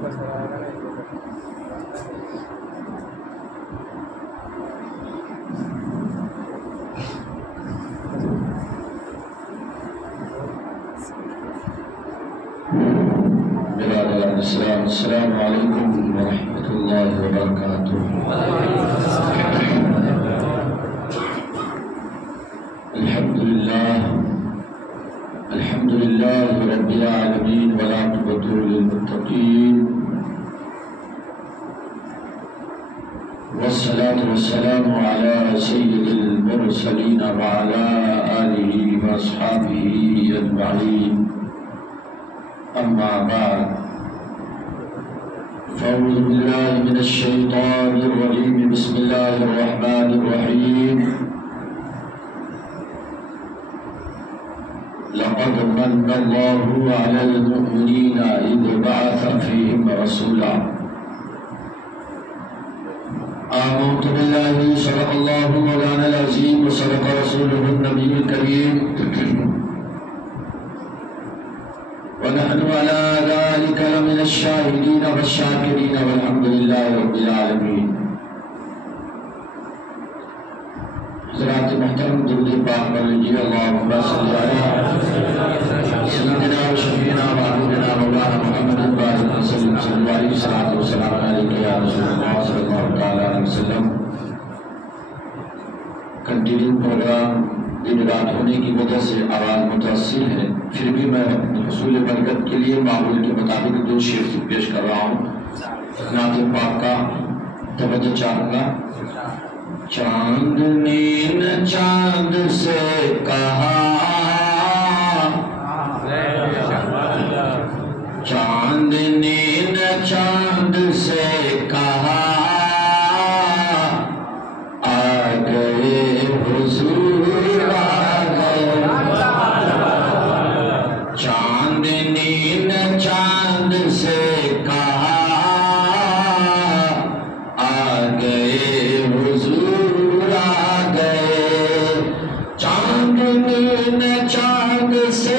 السلام علیکم ورحمۃ اللہ وبرکاتہ۔ الحمد للہ رب العالمین والعاقبۃ للمتقین والصلاة والسلام علی سید المرسلین وعلی آلہ واصحابہ اجمعین، اما بعد فأعوذ بالله من الشيطان الرجيم، بسم الله الرحمن الرحيم. لقد من الله على المؤمنين إذ بعث فيهم رسولا. آمنت بالله صدق الله مولانا العظيم وصدق رسوله النبي الكريم، ونحن على ذلك لمن الشاهدين والشاكرين والحمد لله رب العالمين. حضرات محترم، درود پاک پڑھ لیجیے۔ اللہم صل علی سیدنا و شفیعنا و حبیبنا مولانا محمد بارک وسلم صلی اللہ علیہ الصلوۃ والسلام علیک یا رسول اللہ صلی اللہ تعالی علیہ وسلم۔ کنٹینیو پروگرام دن رات ہونے کی وجہ سے آواز متاثر ہے، پھر بھی میں حصول برکت کے لیے معمول کے مطابق دو شعر پیش کر رہا ہوں۔ نعت پاک کا توجہ چاہوں گا۔ چاندنی نے چاند سے کہا، چاندنی نے چاند سے کہا، آ گئے حضور آ گئے۔ چاندنی نے چاند سے کہا، آ گئے حضور آ گئے۔ چاندنی نے چاند سے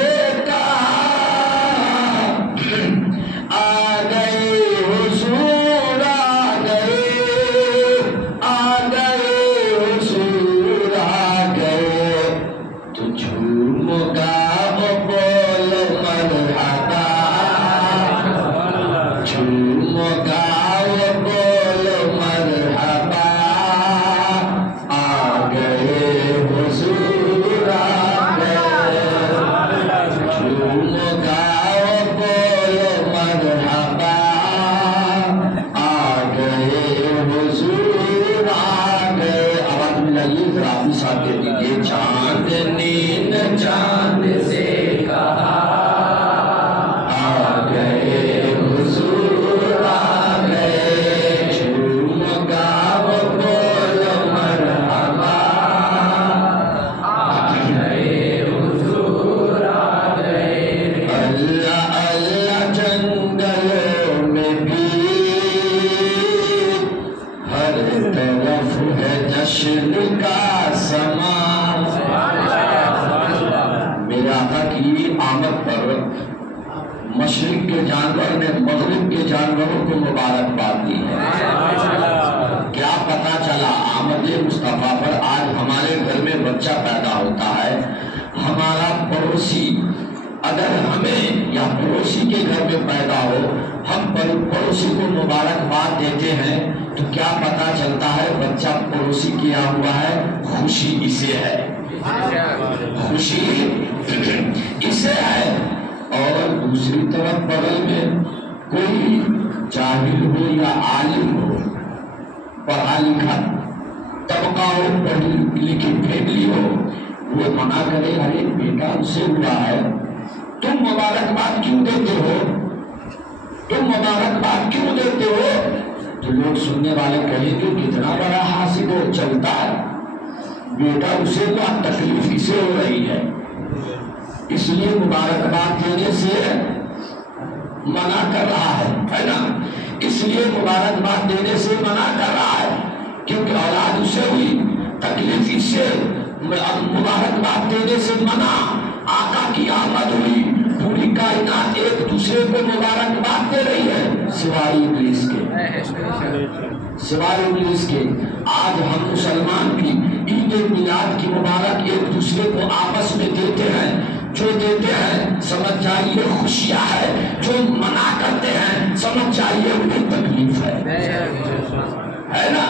مشرق کے جانور نے مغرب کے جانوروں کو مبارکباد دی ہے۔ کیا پتا چلا آمد مصطفیٰ پر آج ہمارے گھر میں بچہ پیدا ہوتا ہے، ہمارا پڑوسی اگر ہمیں یا پڑوسی کے گھر میں پیدا ہو، ہم پڑوسی کو مبارکباد دیتے ہیں تو کیا پتا چلتا ہے بچہ پڑوسی کیا ہوا ہے، خوشی اسے ہے، خوشی اسے ہے۔ اور دوسری طرف بغل میں کوئی جاہل ہو یا عالم ہو، پڑھا لکھا طبقہ ہو، پڑھی لکھی فیملی ہو، وہ منع کرے ارے بیٹا اس سے ہوا ہے، تم مبارکباد کیوں دیتے ہو، تم مبارکباد کیوں دیتے ہو، تو لوگ سننے والے کہیں گے کتنا بڑا حاسد ہو، چلتا ہے، بیٹا اسے تو تکلیف اسے ہو رہی ہے، اس لیے مبارکباد دینے سے منع کر رہا ہے نا، اس لیے مبارکباد دینے سے منع کر رہا ہے، کیونکہ اولاد اسے ہوئی، تکلیف اس سے، مبارکباد دینے سے منع، آقا کی آمد ہوئی، پوری کائنات ایک دوسرے کو مبارکباد دے رہی ہے، سوائے ابلیس کے، سوائے ابلیس کے۔ آج ہم مسلمان بھی عید میلاد کی مبارک ایک دوسرے کو آپس میں دیتے ہیں، جو دیتے ہیں سمجھ جائیے خوشیاں ہے، جو منع کرتے ہیں سمجھ جائیے انہیں تکلیف ہے نا،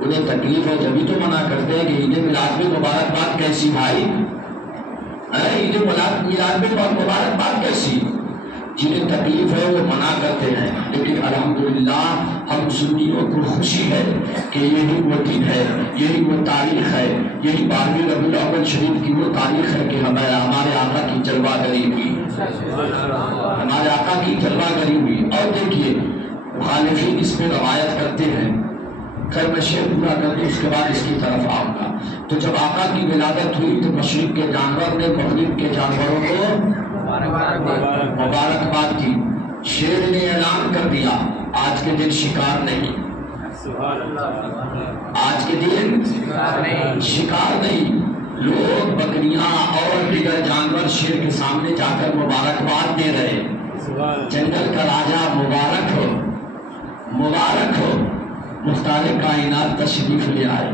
انہیں تکلیف ہے، جبھی تو منع کرتے ہیں کہ عید میلاد میں مبارکباد کیسی بھائی، عید میلاد میں مبارکباد کیسی، جنہیں تکلیف ہے وہ منع کرتے ہیں۔ لیکن الحمدللہ ہم سنیوں کو خوشی ہے کہ یہی وہ دن ہے، یہی وہ تاریخ ہے، یہی 12 ربیع الاول شریف کی وہ تاریخ ہے کہ ہمارے آقا کی جلوہ گری ہوئی، ہمارے آقا کی جلوہ گری ہوئی۔ اور دیکھیے مخالفین اس میں روایت کرتے ہیں، خیر میں شعر پورا کر کے اس کے بعد اس کی طرف آؤں گا۔ تو جب آقا کی ولادت ہوئی تو مشرق کے جانور نے مغرب کے جانوروں کو مبارکباد دی، شیر نے اعلان کر دیا آج کے دن شکار نہیں، آج کے دن شکار نہیں، لوگ بکریاں اور دیگر جانور شیر کے سامنے جا کر مبارکباد دے رہے، جنگل کا راجا مبارک ہو، مبارک ہو، مختار کائنات تشریف لے آئے،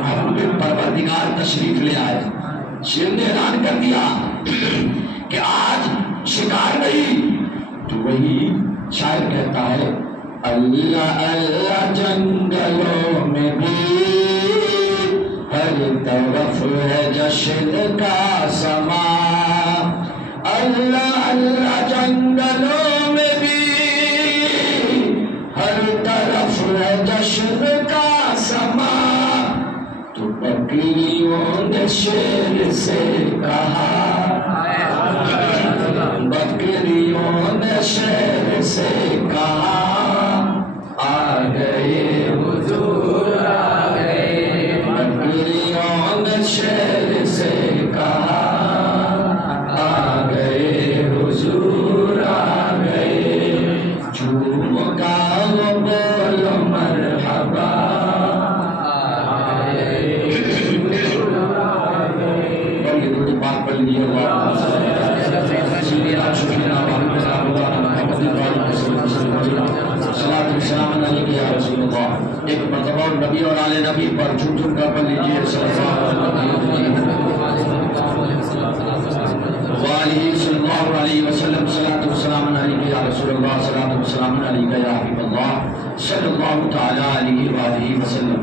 محبوب پروردگار تشریف لے آئے۔ شیر نے اعلان کر دیا کہ آج شکار نہیں، تو وہی شاعر کہتا ہے اللہ اللہ جنگلوں میں بھی ہر طرف ہے جشن کا سما، اللہ اللہ جنگلوں میں بھی ہر طرف ہے جشن کا سما، تو بکریوں نے شیر سے کہا، بکریوں نے شیر سے کہا آ گئے حضور آ گئے، بکریوں نے شیر سے کہا آ گئے حضور آ گئے، جھوم گاؤ بولو مرحبا آ گئے حضور آ گئے۔ اور یہ دو بات پڑھ لیجیے ایک مرتبہ نبی اور آل نبی پر جھوم جھوم کر پڑھ لیجیے صلی اللہ علیہ وسلم، صلاۃ والسلام علیک یا رسول اللہ، صلاۃ والسلام علیک یا حبیب اللہ صلی اللہ تعالی علیہ وآلہ وسلم۔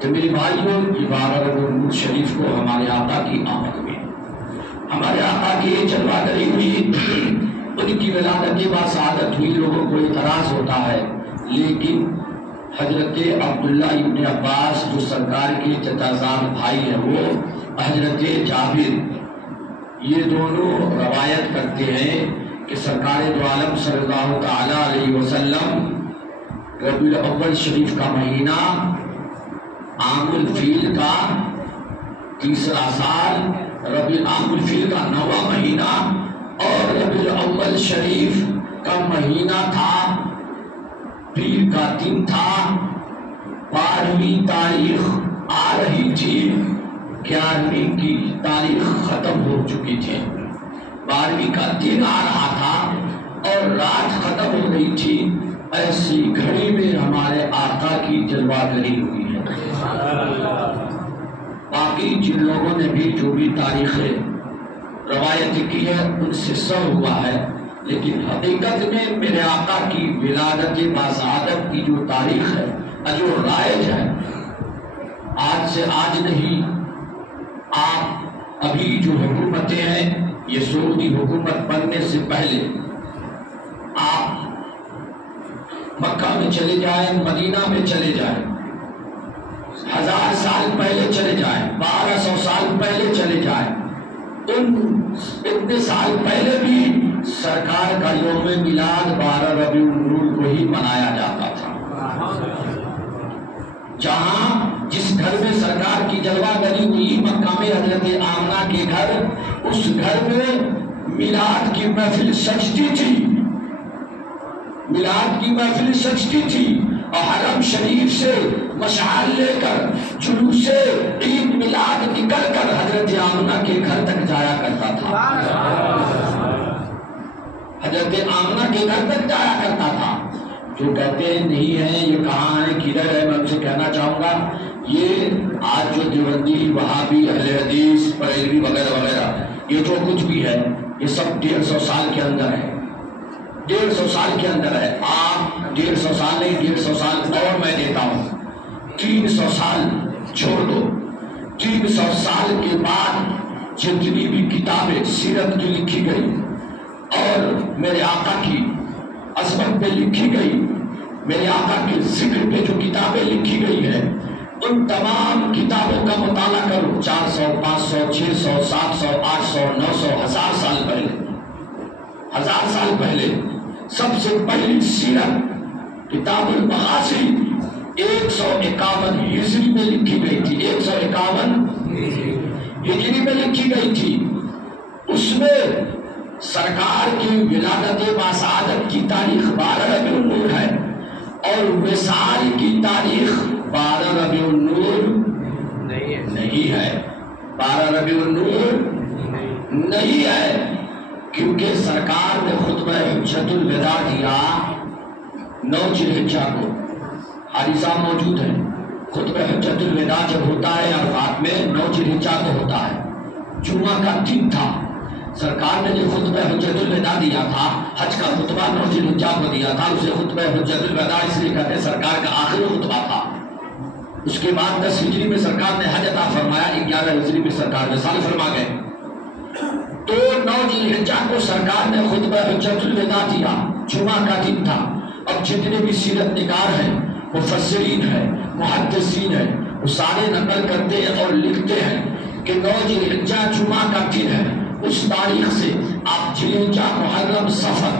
تو میرے بھائیوں، 12 ربیع الاول شریف کو ہمارے آقا کی آمد ہوئی، ہمارے آقا کی جلوہ گری ہوئی، ان کی ولادت کے بعد سعادت ہوئی، لوگوں کو اعتراض ہوتا ہے، لیکن حضرت عبداللہ ابن عباس جو سرکار کے چچازاد بھائی ہیں، وہ حضرت جابر، یہ دونوں روایت کرتے ہیں کہ سرکار دو عالم صلی اللہ تعالی علیہ وسلم ربیع الاول شریف کا مہینہ، عام الفیل کا 3را سال، عام الفیل کا 9واں مہینہ اور ربیع الاول شریف کا مہینہ تھا، پیر کا دن تھا، 12ویں تاریخ آ رہی تھی، 11ویں کی تاریخ ختم ہو چکی تھی، 12ویں کا دن آ رہا تھا اور رات ختم ہو رہی تھی، ایسی گھڑی میں ہمارے آقا کی جلوہ گری ہوئی ہے۔ باقی جن لوگوں نے بھی جو بھی تاریخیں روایت کی ہے ان سے سر ہوا ہے، لیکن حقیقت میں میرے آقا کی ولادت باسعادت کی جو تاریخ ہے، جو رائج ہے، آج سے آج نہیں، آپ ابھی جو حکومتیں ہیں، یہ سعودی حکومت بننے سے پہلے آپ مکہ میں چلے جائیں، مدینہ میں چلے جائیں، 1000 سال پہلے چلے جائیں، 1200 سال پہلے چلے جائیں، اتنے سال پہلے بھی سرکار کا یوم میلاد 12 ربیع الاول کو ہی منایا جاتا تھا۔ جہاں جس گھر میں سرکار کی جلوہ گری ہوئی، مکہ میں حضرت آمنہ کے گھر، اس گھر میں میلاد کی محفل سجتی تھی، میلاد کی محفل سجتی تھی، اور حرم شریف سے مشعل لے کر جلوس عید میلاد نکل کر حضرت آمنہ کے گھر تک جایا کرتا تھا، حضرت آمنہ کے گھر تک جایا کرتا تھا۔ جو کہتے ہیں نہیں ہے یہ کہاں ہے کدھر ہے، میں ان سے کہنا چاہوں گا یہ آج جو دیوبندی وہابی اہل حدیث بریلوی وغیرہ وغیرہ یہ جو کچھ بھی ہے یہ سب 150 سال کے اندر ہے، 150 سال کے اندر ہے۔ آپ 150 سال نہیں 150 سال اور میں دیتا ہوں، 300 سال چھوڑ دو، 300 سال کے بعد جتنی بھی کتابیں سیرت کی لکھی گئی اور میرے آقا کی عظمت پہ لکھی گئی، میرے آقا کے ذکر پہ جو کتابیں لکھی گئی ہیں ان تمام کتابوں کا مطالعہ کرو، 400 500 600 700 800 900 1000 سال پہلے، 1000 سال پہلے سب سے پہلی سیرت کتاب المغازی 151 ہجری میں لکھی گئی تھی، 151 ہجری میں لکھی گئی تھی۔ اس میں سرکار کی ولادت باسعادت کی تاریخ 12 ربیع النور ہے اور وصال کی تاریخ 12 ربیع النور نہیں ہے، 12 ربیع النور نہیں ہے، کیونکہ سرکار نے خطبہ حجت الوداع دیا 9 ذی الحجہ کو، حاجی صاحب موجود ہیں، خطبہ حجت الوداع جب ہوتا ہے عرفات میں 9 ذی الحجہ کو ہوتا ہے، جمعہ کا دن تھا، سرکار نے جو خطبہ حجت الوداع دیا تھا، حج کا خطبہ 9 ذی الحجہ کو دیا تھا، اسے خطبہ حجت الوداع اس لیے کہتے ہیں سرکار کا آخری خطبہ تھا۔ اس کے بعد 10 ہجری میں سرکار نے حج عطا فرمایا، 11 ہجری میں سرکار وصال فرما گئے، تو 9 ذی الحجہ کو سرکار نے خطبہ حجت الوداع دیا، جمعہ کا دن تھا۔ اب جتنے بھی سیرت نگار ہیں، مفسرین ہیں، محدثین ہیں، وہ سارے نقل کرتے ہیں اور لکھتے ہیں کہ 9 ذی الحجہ جمعہ کا دن ہے، اس تاریخ سے آپ ذی الحجہ محرم صفر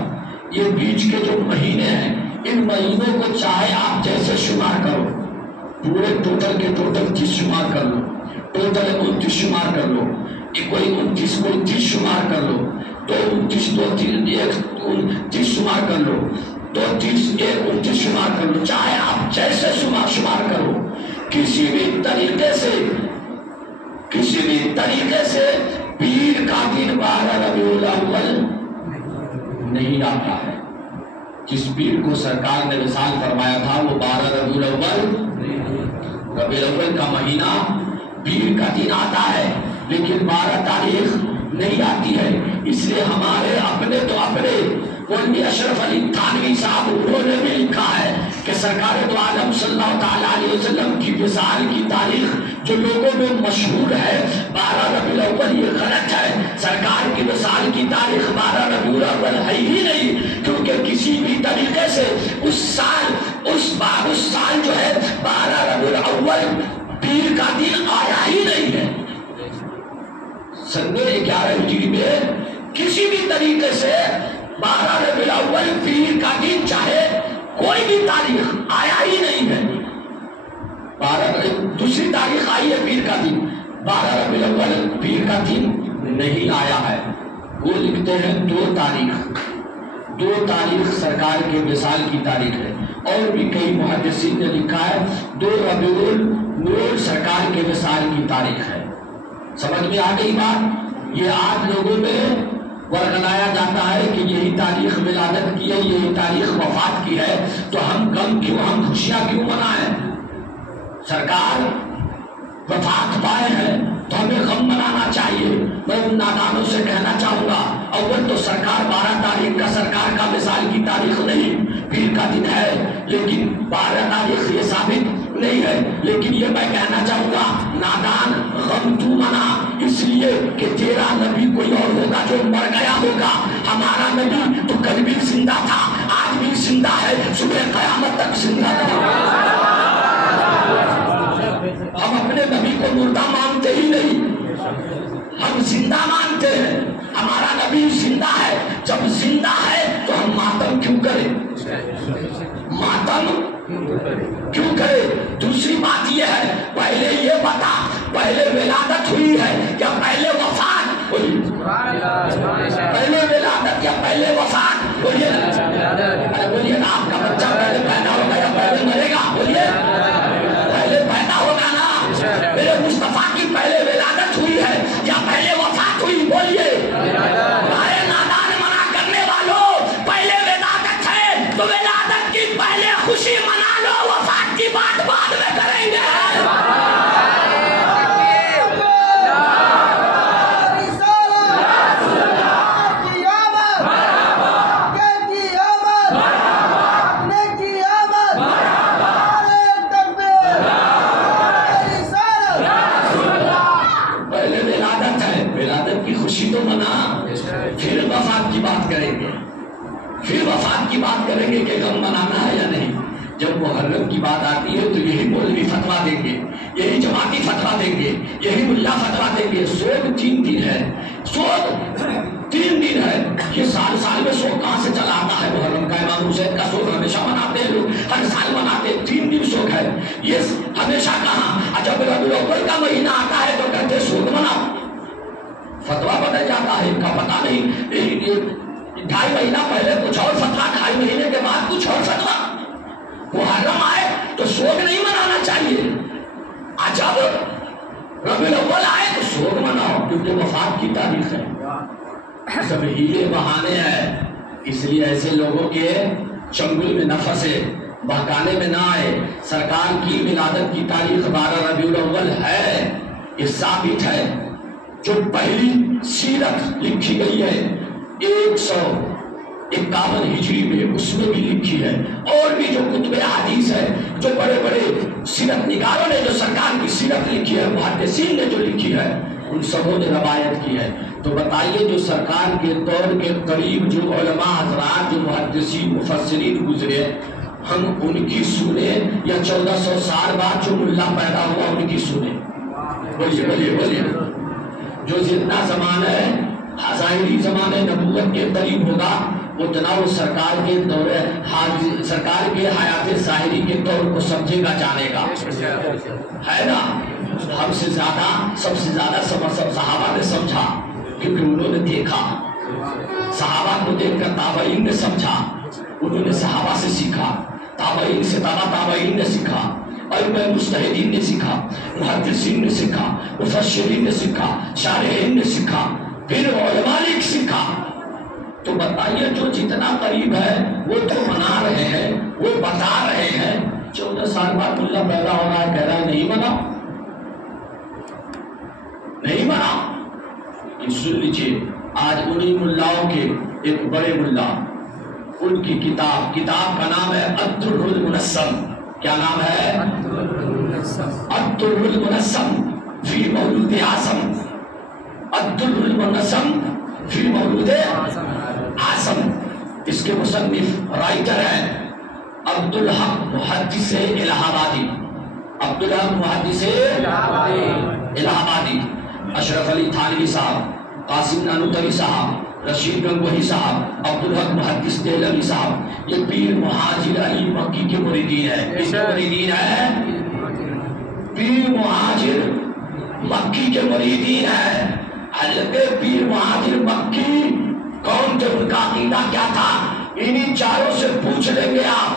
یہ بیچ کے جو مہینے ہیں ان مہینوں کو چاہے آپ جیسے شمار کرو، پورے ٹوٹل کے ٹوٹل 30 شمار کر لو، ٹوٹل 29 شمار کر لو، کوئی 29 کوئی 30 شمار کر لو، تو 29 2 3 1 30 شمار کر لو، 2 30 1 29 شمار کر لو، چاہے آپ جیسے شمار کرو، کسی بھی طریقے سے پیر کا دن 12 ربیع الاول نہیں آتا ہے۔ جس پیر کو سرکار نے وصال فرمایا تھا وہ 12 ربیع الاول، ربیع الاول کا مہینہ پیر کا دن آتا ہے، لیکن 12 تاریخ نہیں آتی ہے۔ اس لیے ہمارے اپنے مولوی اشرف علی تھانوی صاحب انہوں نے بھی لکھا ہے کہ سرکار دو عالم صلی اللہ تعالیٰ علیہ وسلم کی وصال کی تاریخ جو لوگوں میں مشہور ہے 12 ربیع الاول، یہ غلط ہے۔ سرکار کی وصال کی تاریخ 12 ربیع الاول ہے ہی نہیں، کیونکہ کسی بھی طریقے سے اس سال جو ہے 12 ربیع الاول پیر کا دن آیا ہی نہیں ہے۔ سن 11 ہجری میں کسی بھی طریقے سے 12 ربیع الاول پیر کا دن چاہے کوئی بھی تاریخ آیا ہی نہیں ہے۔ دوسری تاریخ آئی ہے پیر کا دن، 12 ربیع الاول پیر کا دن نہیں آیا ہے۔ وہ لکھتے ہیں 2 تاریخ سرکار کے وصال کی تاریخ ہے، اور بھی کئی محدثین نے لکھا ہے 2 ربیع النور سرکار کے وصال کی تاریخ ہے۔ سمجھ میں آ گئی بات؟ یہ آج لوگوں میں ورگلایا جاتا ہے کہ یہی تاریخ ولادت کی ہے، یہی تاریخ وفات کی ہے، تو ہم خوشیاں کیوں منائیں؟ سرکار وفات پائے ہیں تو ہمیں غم منانا چاہیے۔ میں ان نادانوں سے کہنا چاہوں گا، اول تو سرکار 12 تاریخ کا سرکار کا وصال کی تاریخ نہیں، پیر کا دن ہے، لیکن 12 تاریخ یہ ثابت نہیں ہے۔ لیکن یہ میں کہنا چاہوں گا، نادان غم تو منا، اس لیے کہ تیرا نبی کوئی اور ہوگا جو مر گیا ہوگا، ہمارا نبی تو کل بھی زندہ تھا، آج بھی زندہ ہے، صبح قیامت تک زندہ رہے۔ ہم اپنے نبی کو مردہ مانتے ہی نہیں، ہم زندہ مانتے ہیں، ہمارا نبی زندہ ہے۔ جب زندہ ہے تو ہم ماتم کیوں کریں؟ ماتم کیوں کرے؟ دوسری بات یہ ہے، پہلے یہ بتا، پہلے ولادت ہوئی ہے یا پہلے وفات ہوئی؟ پہلے ولادت یا پہلے وفات؟ بولیے نا، آپ کا بچہ پہلے پیدا ہوگا یا پہلے مرے گا؟ بولیے پہلے پیدا ہوگا نا۔ میرے مصطفیٰ کی پہلے ولادت ہوئی ہے یا پہلے وفات ہوئی؟ بولیے۔ نادان منع کرنے والوں، پہلے ولادت ہے تو ولادت کی پہلے خوشی منا لو، وفات کی بات بعد میں کریں گے۔ تو منا، پھر وفات کی بات کریں گے، پھر وفات کی بات کریں گے کہ غم منانا ہے یا نہیں۔ جب محرم کی بات آتی ہے تو یہی مولوی فتویٰ دیں گے، یہی جماعتی فتویٰ دیں گے، یہی ملا فتویٰ دیں گے۔ سوگ 3 دن ہے، سوگ 3 دن ہے۔ یہ سال میں سوگ کہاں سے چلا آتا ہے؟ محرم کا امام حسین کا سوگ ہمیشہ مناتے ہیں لوگ، ہر سال مناتے ہیں، 3 دن سوگ ہے۔ یہ ہمیشہ کہاں؟ جب ربیع الاول کا مہینہ آتا ہے تو کہتے سوگ مناؤ، فتویٰ بدل جاتا ہے، ان کا پتہ نہیں، 2.5 مہینہ پہلے کچھ اور فتویٰ، 2.5 مہینے کے بعد کچھ اور فتویٰ۔ محرم آئے تو سوگ نہیں منانا چاہیے، جب ربیع الاول آئے تو سوگ مناؤ، کیونکہ وفات کی تاریخ ہے۔ سب ہیلے بہانے ہیں، اس لیے ایسے لوگوں کے چنگل میں نہ پھنسے، بہکانے میں نہ آئے۔ سرکار کی ولادت کی تاریخ 12 ربیع الاول ہے، یہ ثابت ہے۔ جو پہلی سیرت لکھی گئی ہے 151 ہجری میں، اس میں بھی لکھی ہے، اور بھی جو کتب احادیث ہے، جو بڑے بڑے سیرت نگاروں نے جو سرکار کی سیرت لکھی ہے، محدثین نے جو لکھی ہے، ان سبوں نے روایت کی ہے۔ تو بتائیے جو سرکار کے دور کے قریب جو علماء حضرات، جو محدثین مفسرین گزرے، ہم ان کی سنیں یا 1400 سال بعد جو ملا پیدا ہوا ان کی سنیں؟ بولیے بولیے بولیے۔ جو جتنا زمانہ ہے ظاہری زمانے نبوت کے قریب ہوگا، اتنا وہ سرکار کے دور سرکار کے حیات ظاہری کے دور کو سمجھے گا، جانے گا، ہے نا؟ ہم سے زیادہ، سب سے زیادہ صحابہ نے سمجھا، کیونکہ انہوں نے دیکھا۔ صحابہ کو دیکھ کر تابعین نے سمجھا، انہوں نے صحابہ سے سیکھا، تابعین سے تابعین نے سیکھا، اور مجتہدین نے سیکھا، محدثین نے سیکھا، مفسرین نے سیکھا، شارحین نے سیکھا، پھر علماء نے سیکھا۔ تو بتائیے جو جتنا قریب ہے وہ تو منا رہے ہیں، وہ بتا رہے ہیں۔ 14 سال بعد ملا پیدا ہو رہا ہے، کہہ رہا ہے نہیں مناؤ، نہیں مناؤ۔ سن لیجیے، آج انہی ملاؤں کے ایک بڑے ملا، ان کی کتاب کا نام ہے الدر المنسم۔ کیا نام ہے؟ الدر المنسم فی مولود اعظم۔ الدر المنسم فی مولود اعظم۔ اس کے مصنف رائٹر ہیں عبدالحق محدث الہ آبادی، عبدالحق محدث الہ آبادی، اشرف علی تھانوی صاحب، قاسم نانوتوی صاحب، رشید گنگوہی صاحب، عبدالحق محدث دہلوی صاحب، یہ پیر مہاجر علی مکی کے مریدین ہیں۔ کس کے مریدین ہیں؟ پیر مہاجر مکی کے مریدین ہیں۔ حضرت پیر مہاجر مکی کون تھے، ان کا عقیدہ کیا تھا، انہی چاروں سے پوچھ لیں گے آپ۔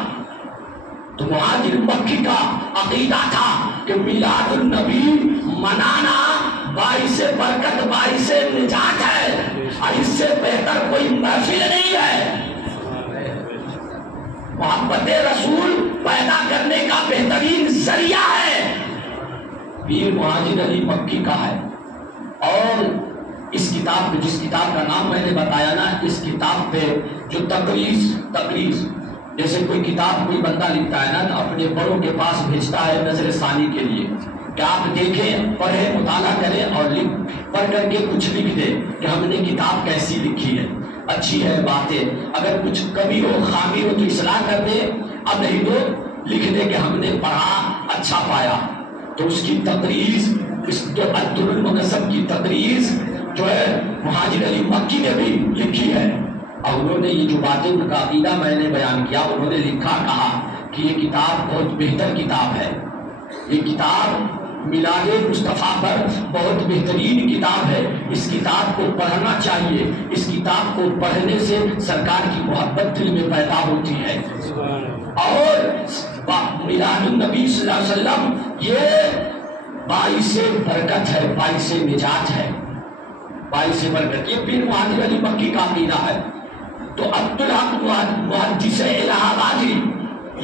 تو مہاجر مکی کا عقیدہ تھا کہ میلاد النبی منانا باعث برکت، باعث نجات ہے، اس سے بہتر کوئی محفل نہیں ہے۔ محبت رسول پیدا کرنے کا بہترین ذریعہ ہے۔ پیر مہاجر علی مکی کا ہے، اور اس کتاب پہ، جس کتاب کا نام میں نے بتایا نا، اس کتاب پہ جو تقریض جیسے کوئی کتاب کوئی بندہ لکھتا ہے نا تو اپنے بڑوں کے پاس بھیجتا ہے نظر ثانی کے لیے کہ آپ دیکھیں، پڑھیں، مطالعہ کریں اور پڑھ کر کے کچھ لکھ دیں کہ ہم نے کتاب کیسی لکھی ہے، اچھی ہے باتیں، اگر کچھ کمی ہو خامی ہو تو اصلاح کر دیں، اب نہیں تو لکھ دیں کہ ہم نے پڑھا اچھا پایا۔ تو اس کی تقریض، اس الدر المنسم کی تقریض جو ہے مہاجر علی مکی نے بھی لکھی ہے، اور انہوں نے یہ جو باتیں ان کا عقیدہ میں نے بیان کیا، انہوں نے لکھا، کہا کہ یہ کتاب بہت بہتر کتاب ہے، یہ کتاب میلاد مصطفیٰ پر بہت بہترین کتاب ہے، اس کتاب کو پڑھنا چاہیے، اس کتاب کو پڑھنے سے سرکار کی محبت دل میں پیدا ہوتی ہے، اور میلاد النبی صلی اللہ علیہ وسلم یہ باعث برکت ہے، باعث نجات ہے، باعث برکت۔ یہ پیر مہاجر علی مکی کا عقیدہ ہے۔ تو عبدالحق محدث الہ آبادی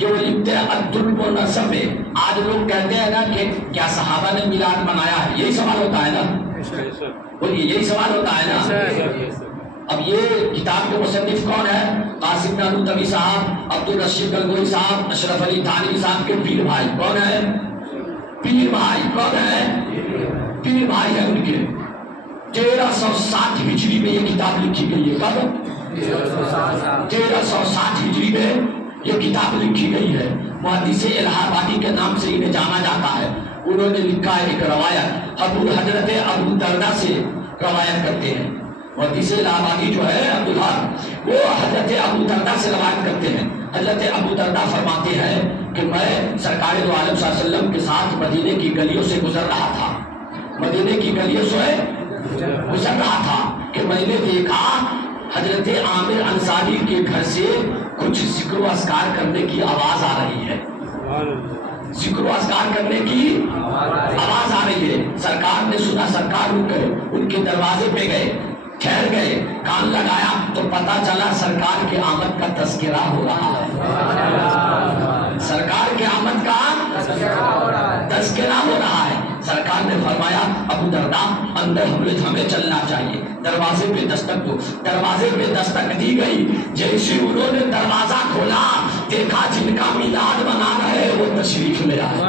یہ وہ لکھتے ہیں الدرب میں. آج لوگ کہتے ہیں نا کہ کیا صحابہ نے میلاد منایا ہے؟ یہی سوال ہوتا ہے نا؟ بولیے یہی سوال ہوتا ہے نا؟ اب یہ کتاب کے مصنف کون ہے؟ قاسم نانوتوی صاحب، عبدالرشید گنگوئی صاحب، اشرف علی تھانوی صاحب کے پیر بھائی. کون ہے؟ پیر بھائی. کون ہے؟ پیر بھائی ہے ان کے. 1360 ہجری میں یہ کتاب لکھی گئی ہے. کب؟ 1360 ہجری میں یہ کتاب لکھی گئی ہے. محدث الہ آبادی کے نام سے انہیں جانا جاتا ہے. انہوں نے لکھا ہے ایک روایت، حضرت ابو دردہ سے روایت کرتے ہیں. محدث الہ آبادی جو ہے عبداللہ، وہ حضرت ابو دردہ سے روایت کرتے ہیں. حضرت ابو دردہ فرماتے ہیں کہ میں سرکار دو عالم صلی اللہ علیہ وسلم کے ساتھ مدینے کی گلیوں سے گزر رہا تھا. مدینے کی گلیوں سے گزر رہا تھا کہ میں نے دیکھا حضرت عامر انصاری کے گھر سے کچھ ذکر و اذکار کرنے کی آواز آ رہی ہے. ذکر و اذکار کرنے کی آواز آ رہی ہے. سرکار نے سنا، سرکار رک گئے، ان کے دروازے پہ گئے، ٹھہر گئے، کان لگایا تو پتا چلا سرکار کے آمد کا تذکرہ ہو رہا ہے. سرکار کے آمد کا تذکرہ ہو رہا ہے. سرکار نے فرمایا ابو دردہ اندر ہمیں چلنا چاہیے، دروازے پہ دستک دو. دروازے پہ دستک دی گئی. جیسے انہوں نے دروازہ کھولا دیکھا جن کا میلاد منا رہے وہ تشریف لے آئے.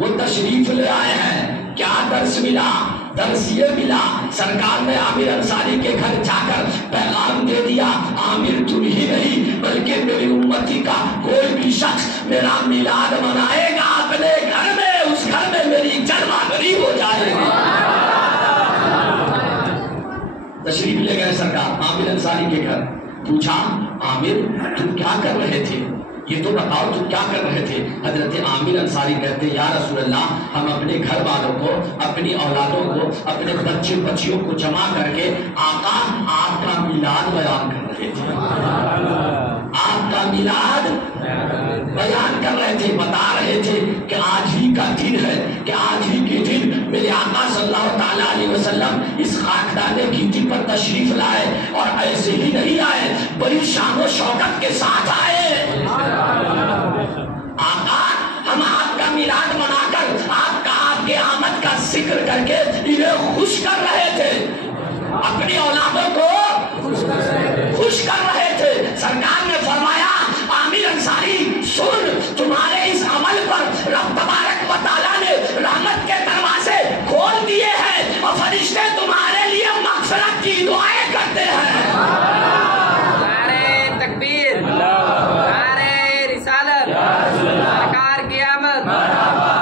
وہ تشریف لے آئے ہیں. کیا درس ملا؟ درس یہ ملا سرکار نے عامر انصاری کے گھر جا کر پیغام دے دیا، عامر تم ہی نہیں بلکہ میری امتی کا کوئی بھی شخص میرا میلاد منائے گا اپنے گھر میں، اس گھر میں میری جلوہ گری ہو جائے گی. تشریف لے گئے سرکار عامر انصاری کے گھر. پوچھا عامر تم کیا کر رہے تھے؟ یہ تو بتاؤ تم کیا کر رہے تھے؟ حضرت عامر انصاری کہتے یا رسول اللہ ہم اپنے گھر والوں کو، اپنی اولادوں کو، اپنے بچے بچیوں کو جمع کر کے آقا آپ کا میلاد بیان کر رہے تھے. آپ کا میلاد بیان کر رہے تھے، بتا رہے تھے کہ آج ہی کا دن ہے، کہ آج ہی کے دن میرے آقا صلی اللہ تعالیٰ علیہ وسلم اس خاکدان گیتی پر تشریف لائے، اور ایسے ہی نہیں آئے، بڑی شان و شوکت کے ساتھ آئے. آقا ہم آپ کا میلاد منا کر آپ کے آمد کا ذکر کر کے انہیں خوش کر رہے تھے، اپنی اولادوں کو خوش کر رہے تھے. سرکار نے فرمایا عامر انصاری سن، تمہارے اس عمل پر رب تبارک و تعالیٰ نے رحمت کے دروازے کھول دیے ہیں اور فرشتے تمہارے لیے مغفرت کی دعائیں کرتے ہیں. نعرہ تکبیر، نعرہ رسالت، سرکار کی آمد،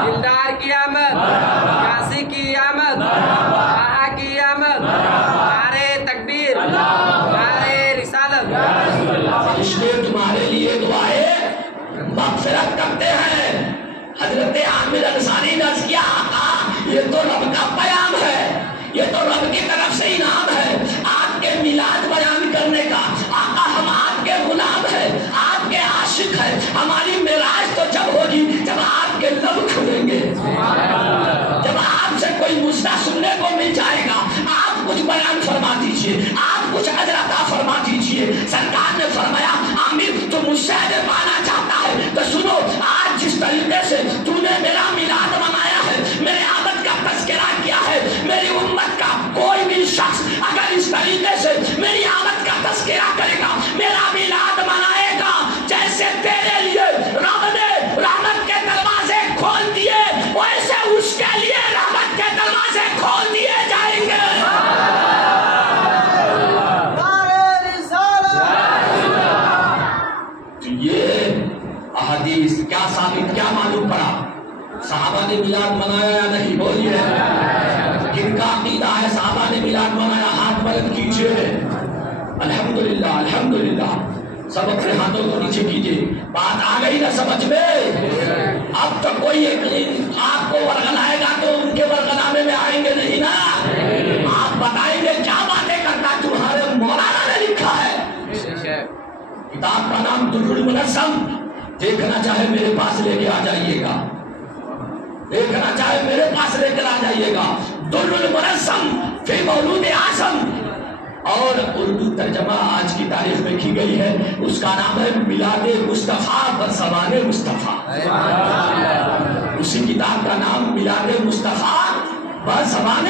دلدار کی آمد، کاسی کی آمد، آہا کی آمد. نعرہ تکبیر، نعرہ رسالت. فرشتے تمہارے لیے دعائیں مغفرت کرتے ہیں. حضرت عامر انصاری نے عرض کیا آقا یہ تو رب کا پیام ہے، یہ تو رب کی طرف سے انعام ہے آپ کے میلاد بیان کرنے کا. آقا ہم آپ کے غلام ہیں، آپ کے عاشق ہیں. ہماری معراج تو جب ہوگی جب آپ کے لب کھلیں گے، جب آپ سے کوئی مجدہ سننے کو مل جائے گا. آپ کچھ بیان فرما دیجئے، آپ کچھ اجر عطا فرما دیجئے. سرکار نے فرمایا عامر تو مجھ سے اجر پانا چاہتا ہے تو سنو، آج جس طریقے سے تو نے میرا میلاد منایا ہے، میرے آمد کا تذکرہ کیا ہے، میری امت کا کوئی بھی شخص اگر اس طریقے سے میری آمد کا تذکرہ کرے گا، میرا میلاد منائے گا، جیسے تیرے لیے رب نے رحمت کے دروازے کھول دیے ویسے اس کے لیے رحمت کے دروازے کھول دیے جائیں گے. یہ احادیث کیا ثابت، کیا معلوم پڑا؟ صحابہ نے میلاد منایا یا نہیں؟ بولیے کن کا عقیدہ ہے صحابہ نے میلاد منایا؟ ہاتھ بلند کیجئے. الحمدللہ الحمدللہ. سب اپنے ہاتھوں کو نیچے کیجئے. بات آ گئی نا سمجھ میں؟ اب تو کوئی آپ کو ورغلائے گا تو ان کے ورغلامے میں آئیں گے نہیں نا. آپ بتائیں گے کیا باتیں کرتا تمہارے مولانا نے لکھا ہے. کتاب کا نام در المنظم. دیکھنا چاہے میرے پاس لے کے آ جائیے گا، دیکھنا چاہے میرے پاس لے کر آ جائیے گا. در المنظم فی مولود اعظم. اور اردو ترجمہ آج کی تاریخ میں کی گئی ہے، اس کا نام ہے میلاد مصطفیٰ بزبان مصطفیٰ۔ اسی کتاب کا نام میلاد مصطفیٰ بزبان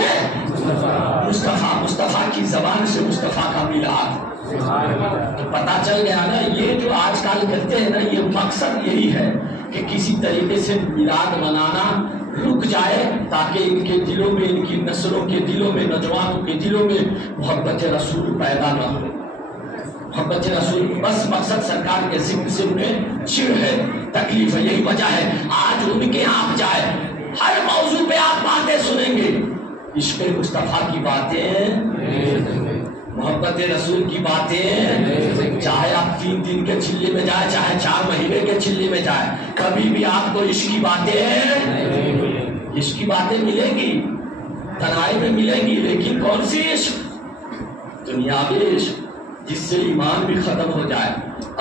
مصطفیٰ، مصطفیٰ کی زبان سے مصطفیٰ کا میلاد۔ تو پتہ چل گیا نا، یہ جو آج کل کرتے ہیں نا، یہ مقصد یہی ہے کہ کسی طریقے سے میلاد منانا رک جائے، تاکہ ان کے دلوں میں، ان کی نسلوں کے دلوں میں، نوجوانوں کے دلوں میں محبت رسول پیدا نہ ہو۔ محبت رسول بس مقصد سرکار کے ذکر سے انہیں چڑ ہے، تکلیف ہے، یہی وجہ ہے آج ان کے یہاں آپ جائے، ہر موضوع پہ آپ باتیں سنیں گے، عشق مصطفیٰ کی باتیں، محبت رسول کی باتیں، چاہے آپ 3 دن کے چلے میں جائیں، چاہے 4 مہینے کے چلے میں جائیں، کبھی بھی آپ کو عشق کی باتیں ملیں گی، تنہائی میں ملیں گی، لیکن کون سی عشق؟ دنیاوی عشق، جس سے ایمان بھی ختم ہو جائے،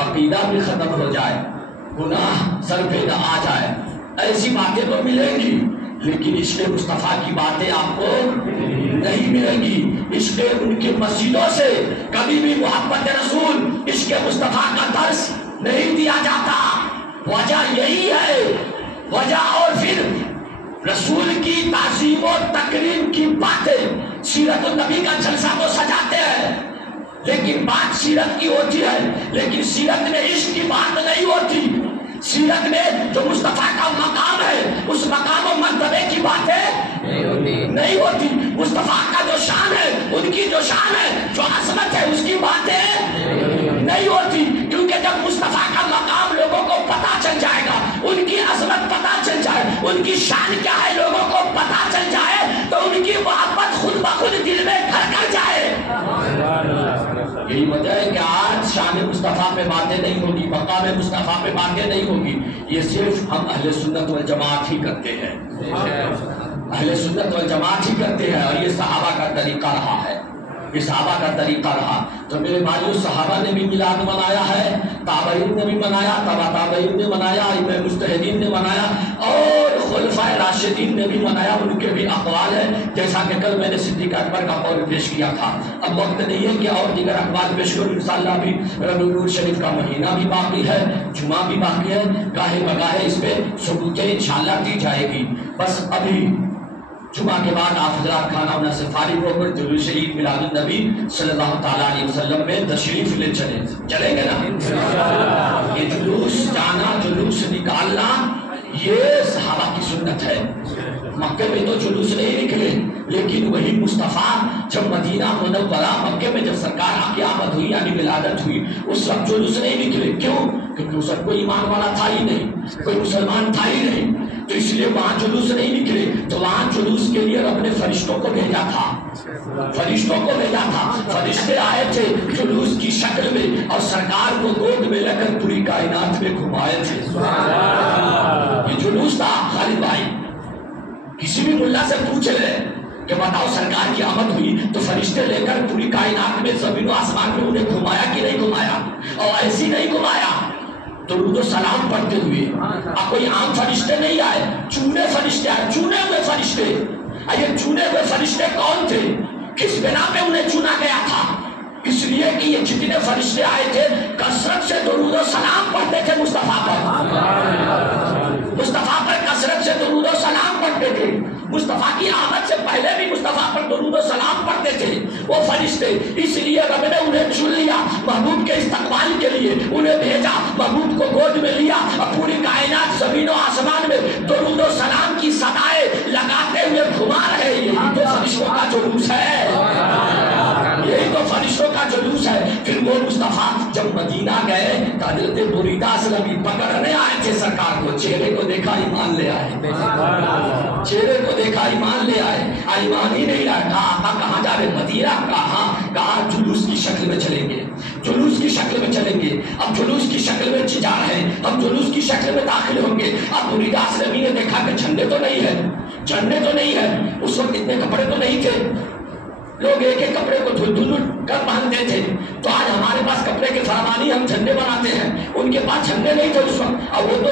عقیدہ بھی ختم ہو جائے، گناہ سر پہ نہ آ جائے، ایسی باتیں تو ملیں گی، لیکن عشق مصطفیٰ کی باتیں آپ کو نہیں ملیں گی۔ عشق ان کے مسجدوں سے کبھی بھی محبت رسول، عشق مصطفیٰ کا درس نہیں دیا جاتا، وجہ یہی ہے، وجہ اور پھر رسول کی تعظیم و تکریم کی باتیں، سیرت النبی کا جلسہ تو سجاتے ہیں، لیکن بات سیرت کی ہوتی ہے، لیکن سیرت میں عشق کی بات نہیں ہوتی، سیرت میں جو مصطفیٰ کا مقام ہے اس مقام و مرتبے کی باتیں نہیں ہوتی، مصطفیٰ کا جو شان ہے، ان کی جو شان ہے، جو عظمت ہے، اس کی باتیں نہیں ہوتی، کیونکہ جب مصطفیٰ کا مقام لوگوں کو پتہ چل جائے گا، ان کی عظمت پتہ چل جائے، ان کی شان کیا ہے لوگوں کو پتہ چل جائے، تو ان کی محبت خود بخود دل میں گھر کر جائے۔ یہی وجہ ہے کہ آج شان مصطفیٰ پہ باتیں نہیں ہوگی، مقام مصطفیٰ پہ باتیں نہیں ہوگی، یہ صرف ہم اہل سنت والجماعت ہی کرتے ہیں، اہل سنت والجماعت ہی کرتے ہیں، اور یہ صحابہ کا طریقہ رہا ہے، یہ صحابہ کا طریقہ رہا۔ تو میرے بھائیو، صحابہ نے بھی میلاد منایا ہے، تابعین نے بھی منایا، تبع تابعین نے منایا، امام مجتہدین نے منایا، اور خلفائے راشدین نے بھی منایا، ان کے بھی اقوال ہیں، جیسا کہ کل میں نے صدیق اکبر کا قول پیش کیا تھا۔ اب وقت نہیں ہے کہ اور دیگر اقوال پیش کروں، انشاءاللہ بھی ربیع الاول شریف کا مہینہ بھی باقی ہے، جمعہ بھی باقی ہے، گاہے بگاہے اس پہ ثبوتیں انشاءاللہ دی جائے گی۔ بس ابھی جمعہ کے بعد آپ حضرات کھانا ہونا سے فارغ ہو کر جلوس عید میلاد النبی صلی اللہ تعالیٰ علیہ وسلم میں تشریف لے چلیں گے نا۔ یہ جلوس جانا، جلوس نکالنا، یہ صحابہ کی سنت ہے۔ مکہ میں تو جلوس نہیں نکلے، لیکن وہی مصطفیٰ جب مدینہ منورہ مکہ میں جب سرکار کی آمد ہوئی، یعنی ولادت ہوئی، اس وقت جلوس نہیں نکلے۔ کیوں؟ کیونکہ اس وقت کوئی ایمان والا تھا ہی نہیں، کوئی مسلمان تھا ہی نہیں، تو اس لیے وہاں جلوس نہیں نکلے۔ تو وہاں جلوس کے لیے رب نے فرشتوں کو بھیجا تھا، فرشتوں کو بھیجا تھا، فرشتے آئے تھے جلوس کی شکل میں، اور سرکار کو گود میں لے کر پوری کائنات میں گھمائے تھے۔ یہ جلوس تھا خالد بھائی۔ کسی بھی ملا سے پوچھ لے کہ بتاؤ سرکار کی آمد ہوئی تو فرشتے لے کر پوری کائنات میں، زمین و آسمان میں انہیں گھمایا کہ نہیں گھمایا؟ اور ایسی نہیں گھمایا، درود و سلام پڑھتے ہوئے۔ اب کوئی عام فرشتے نہیں آئے، چونے فرشتے آئے، چونے ہوئے فرشتے۔ یہ چونے ہوئے فرشتے کون تھے؟ کس بنا پہ انہیں چنا گیا تھا؟ اس لیے کہ یہ جتنے فرشتے آئے تھے کثرت سے درود و سلام پڑھتے تھے مصطفیٰ پر، مصطفیٰ پر کثرت سے درود و سلام پڑھتے تھے، مصطفیٰ کی آمد سے پہلے بھی مصطفیٰ پر درود و سلام پڑھتے تھے وہ فرشتے۔ اس لیے رب نے انہیں چن لیا محبوب کے استقبال کے لیے، انہیں بھیجا، محبوب کو گود میں لیا، اور پوری کائنات زمین و آسمان میں درود و سلام کی صدائیں لگاتے ہوئے گھما رہے۔ یہی تو فرشتوں کا جلوس ہے، یہی تو فرشتوں کا جلوس ہے۔ پھر وہ مصطفیٰ جب مدینہ گئے تو حضرت بریدہ اسلمی پکڑنے آئے تھے سرکار کو، چہرے کو دیکھا ایمان لے آئے، چہرے کو دیکھا ایمان لے آئے، ایمان ہی نہیں آئے۔ کہا آقا کہاں جا رہے؟ مدینہ۔ کہا جلوس کی شکل میں چلیں گے، جلوس کی شکل میں چلیں گے۔ اب جلوس کی شکل میں جا رہے ہیں، اب جلوس کی شکل میں داخل ہوں گے۔ اب بریدہ اسلمی نے دیکھا کہ جھنڈے تو نہیں ہے، جھنڈے تو نہیں ہے، اس وقت اتنے کپڑے تو نہیں تھے، لوگ ایک ایک کپڑے کو دھل دھل کر پہنتے تھے۔ تو آج ہمارے پاس کپڑے کے فرمانی ہم جھنڈے بناتے ہیں، ان کے پاس جھنڈے نہیں تھے اس وقت، اور وہ تو